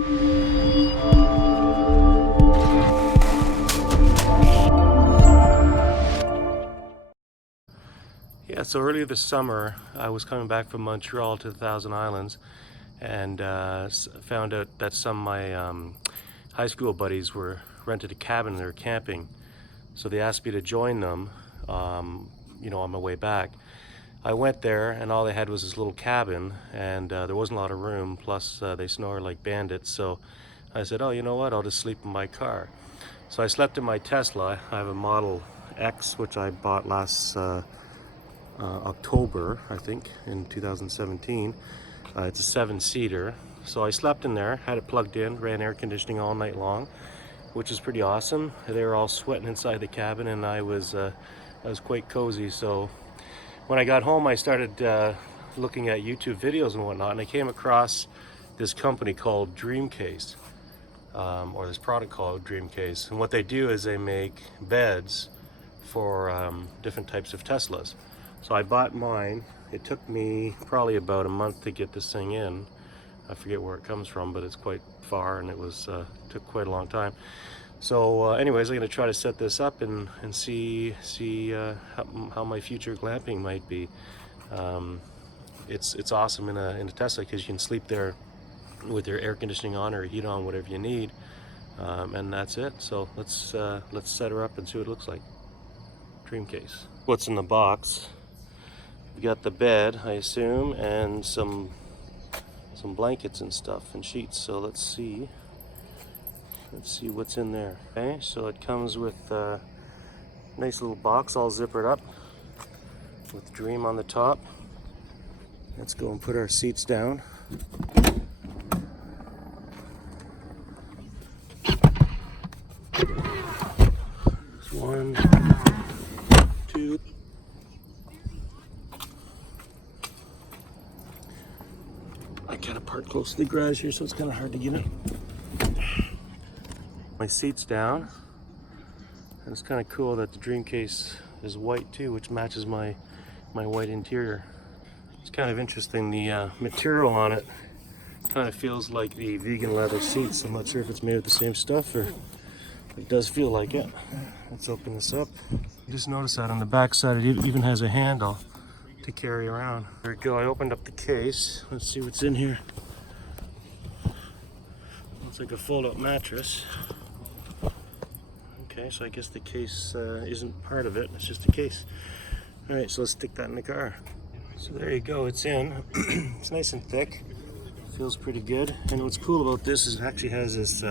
Yeah, so earlier this summer, I was coming back from Montreal to the Thousand Islands and found out that some of my high school buddies were rented a cabin and they were camping. So they asked me to join them, on my way back. I went there and all they had was this little cabin and there wasn't a lot of room, plus they snore like bandits. So I said, oh, you know what, I'll just sleep in my car. So I slept in my Tesla. I have a Model X, which I bought last October, I think, in 2017. It's a 7-seater. So I slept in there, had it plugged in, ran air conditioning all night long, which is pretty awesome. They were all sweating inside the cabin and I was quite cozy. So when I got home, I started looking at YouTube videos and whatnot, and I came across this company called Dreamcase, or this product called Dreamcase. And what they do is they make beds for different types of Teslas. So I bought mine. It took me probably about a month to get this thing in. I forget where it comes from, but it's quite far, and it was took quite a long time. So anyways, I'm going to try to set this up and see how my future glamping might be. It's awesome in a Tesla because you can sleep there with your air conditioning on or heat on, whatever you need, and that's it. So let's set her up and see what it looks like. Dreamcase. What's in the box? We got the bed, I assume, and some blankets and stuff and sheets. So let's see what's in there. Okay, so it comes with a nice little box all zippered up with Dream on the top. Let's go and put our seats down. There's 1, 2. I kind of parked close to the garage here, so it's kind of hard to get in. My seat's down, and it's kind of cool that the Dreamcase is white too, which matches my white interior. It's kind of interesting, the material on it kind of feels like the vegan leather seats. I'm not sure if it's made of the same stuff, or it does feel like it. Let's open this up. Just notice that on the back side it even has a handle to carry around. There we go, I opened up the case. Let's see what's in here. Looks like a fold-up mattress. Okay, so I guess the case isn't part of it, it's just a case. Alright, so let's stick that in the car. So there you go, it's in. It's nice and thick, feels pretty good. And what's cool about this is it actually has this,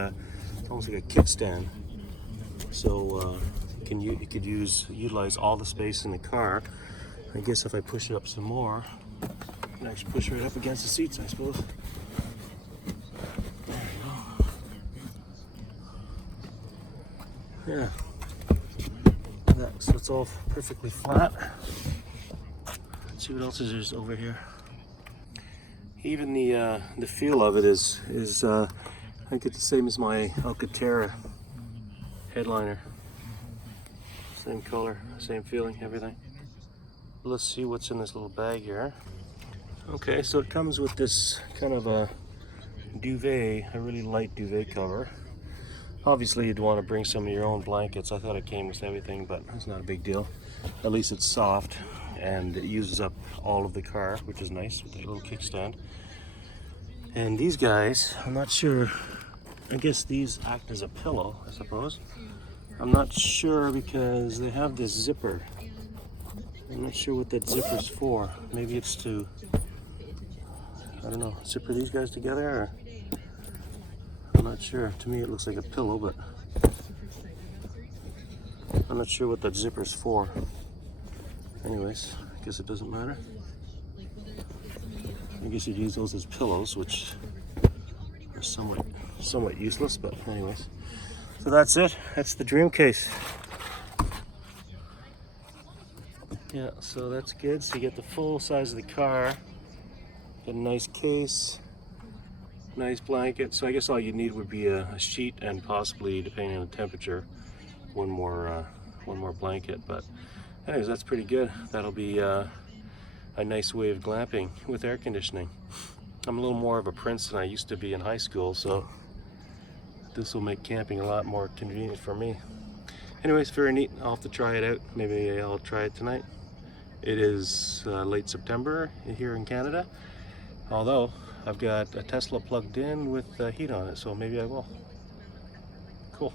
almost like a kickstand. So you could utilize all the space in the car. I guess if I push it up some more, I can actually push it right up against the seats, I suppose. Yeah, so it's all perfectly flat. Let's see what else is over here. Even the feel of it is I think it's the same as my Alcantara headliner. Same color, same feeling, everything. Let's see what's in this little bag here. Okay, so it comes with this kind of a duvet, a really light duvet cover. Obviously you'd want to bring some of your own blankets. I thought it came with everything, but it's not a big deal. At least it's soft and it uses up all of the car, which is nice with that little kickstand. And these guys, I'm not sure, I guess these act as a pillow, I suppose. I'm not sure because they have this zipper. I'm not sure what that zipper's for. Maybe it's to, I don't know, zipper these guys together, or I'm not sure. To me it looks like a pillow, but I'm not sure what that zipper's for. Anyways, I guess it doesn't matter. I guess you'd use those as pillows, which are somewhat useless, but anyways. So that's it. That's the Dreamcase. Yeah, so that's good. So you get the full size of the car, get a nice case, nice blanket. So I guess all you need would be a sheet and possibly, depending on the temperature, one more blanket. But anyways, that's pretty good. That'll be a nice way of glamping with air conditioning. I'm a little more of a prince than I used to be in high school, so this will make camping a lot more convenient for me. Anyways, very neat. I'll have to try it out. Maybe I'll try it tonight. It is late September here in Canada, although I've got a Tesla plugged in with heat on it, so maybe I will. Cool.